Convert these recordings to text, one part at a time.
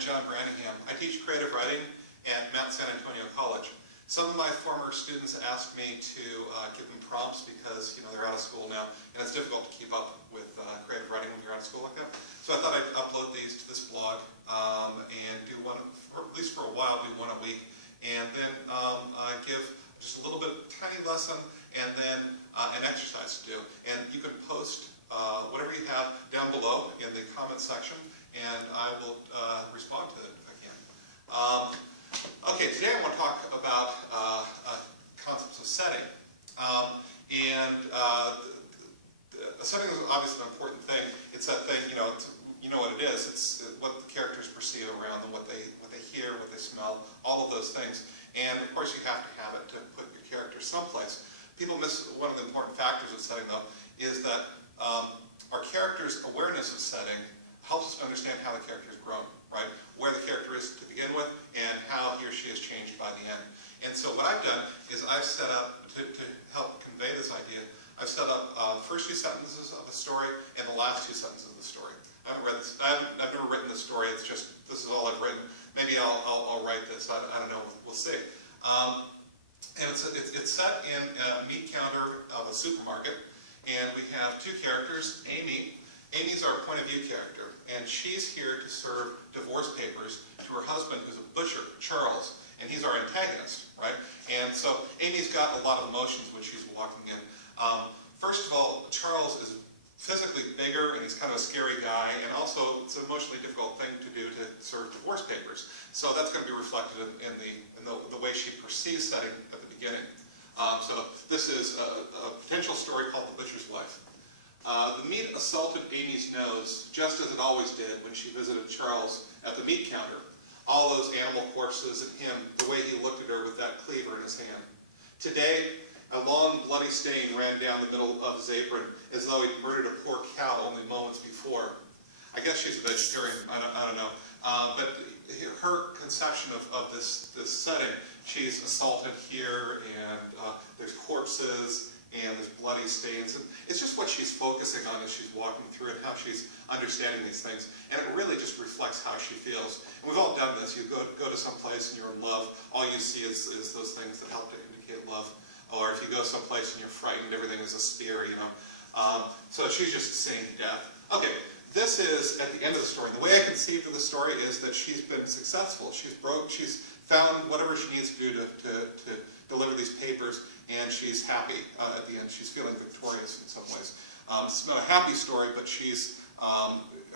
John Branningham. I teach creative writing at Mount San Antonio College. Some of my former students asked me to give them prompts because they're out of school now, and it's difficult to keep up with creative writing when you're out of school like that. So I thought I'd upload these to this blog and do one, or at least for a while, do one a week, and then give just a little bit, tiny lesson, and then an exercise to do. And you can post whatever you have down below in the comment section, and I will respond to it if I can. Okay, today I want to talk about concepts of setting. Setting is obviously an important thing. It's that thing, you know what it is. It's what the characters perceive around them, what they hear, what they smell, all of those things. And of course you have to have it to put your character someplace. People miss one of the important factors of setting, though, is that our character's awareness of setting helps us to understand how the character has grown, right? Where the character is to begin with and how he or she has changed by the end. And so what I've done is I've set up, to help convey this idea, I've set up the first few sentences of the story and the last two sentences of the story. I haven't read this, I've never written this story, it's just, this is all I've written. Maybe I'll write this, I don't know, we'll see. And it's set in a meat counter of a supermarket, and we have two characters. Amy. Amy's our point of view character, and she's here to serve divorce papers to her husband, who's a butcher, Charles, and he's our antagonist, right? And so Amy's got a lot of emotions when she's walking in. First of all, Charles is physically bigger, and he's kind of a scary guy, and also it's an emotionally difficult thing to do to serve divorce papers. So that's going to be reflected in the way she perceives setting at the beginning. So this is a potential story called The Butcher's Wife. The meat assaulted Amy's nose, just as it always did when she visited Charles at the meat counter. All those animal corpses and him, the way he looked at her with that cleaver in his hand. Today, a long bloody stain ran down the middle of his apron, as though he'd murdered a poor cow only moments before. I guess she's a vegetarian, I don't know. But her conception of this setting, she's assaulted here, and there's corpses, and there's bloody stains. And it's just what she's focusing on as she's walking through it, how she's understanding these things. And it really just reflects how she feels. And we've all done this. You go to some place and you're in love. All you see is those things that help to indicate love. Or if you go someplace and you're frightened, everything is a spear, So she's just seeing death. Okay, this is at the end of the story. The way I conceived of the story is that she's been successful. She's found whatever she needs to do to deliver these papers, and she's happy at the end. She's feeling victorious in some ways. It's not a happy story, but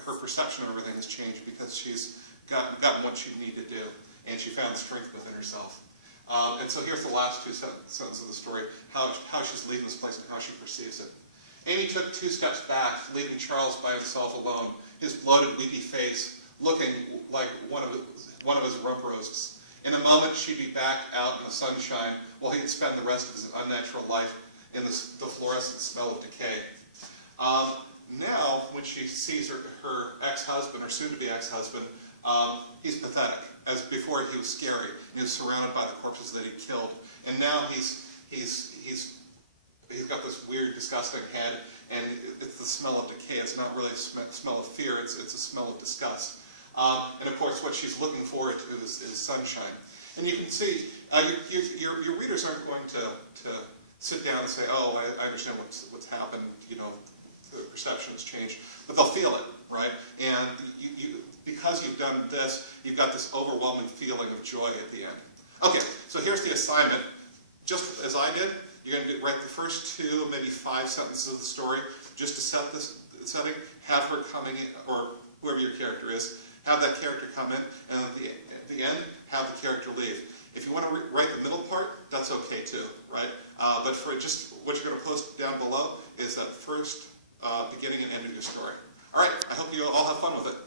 her perception of everything has changed because she's gotten what she needed to do, and she found strength within herself. And so here's the last two sentences of the story, how she's leaving this place and how she perceives it. Amy took 2 steps back, leaving Charles by himself alone, his bloated, weepy face looking like one of his rump roasts. In a moment, she'd be back out in the sunshine while he'd spend the rest of his unnatural life in the fluorescent smell of decay. Now, when she sees her ex-husband, or soon-to-be ex-husband, he's pathetic. As before, he was scary. He was surrounded by the corpses that he killed, and now he's got this weird, disgusting head, and it's the smell of decay. It's not really a smell of fear. It's a smell of disgust. And of course, what she's looking forward to is sunshine. And you can see your readers aren't going to sit down and say, "Oh, I understand what's happened. The perception has changed," but they'll feel it, right? And because you've done this, you've got this overwhelming feeling of joy at the end. Okay, so here's the assignment. Just as I did, you're going to write the first 2, maybe 5 sentences of the story, just to set this setting. Have her coming in, or whoever your character is, have that character come in, and at the end, have the character leave. If you want to write the middle part, that's okay too, right? But for just what you're going to post down below is that first beginning and end of your story. All right, I hope you all have fun with it.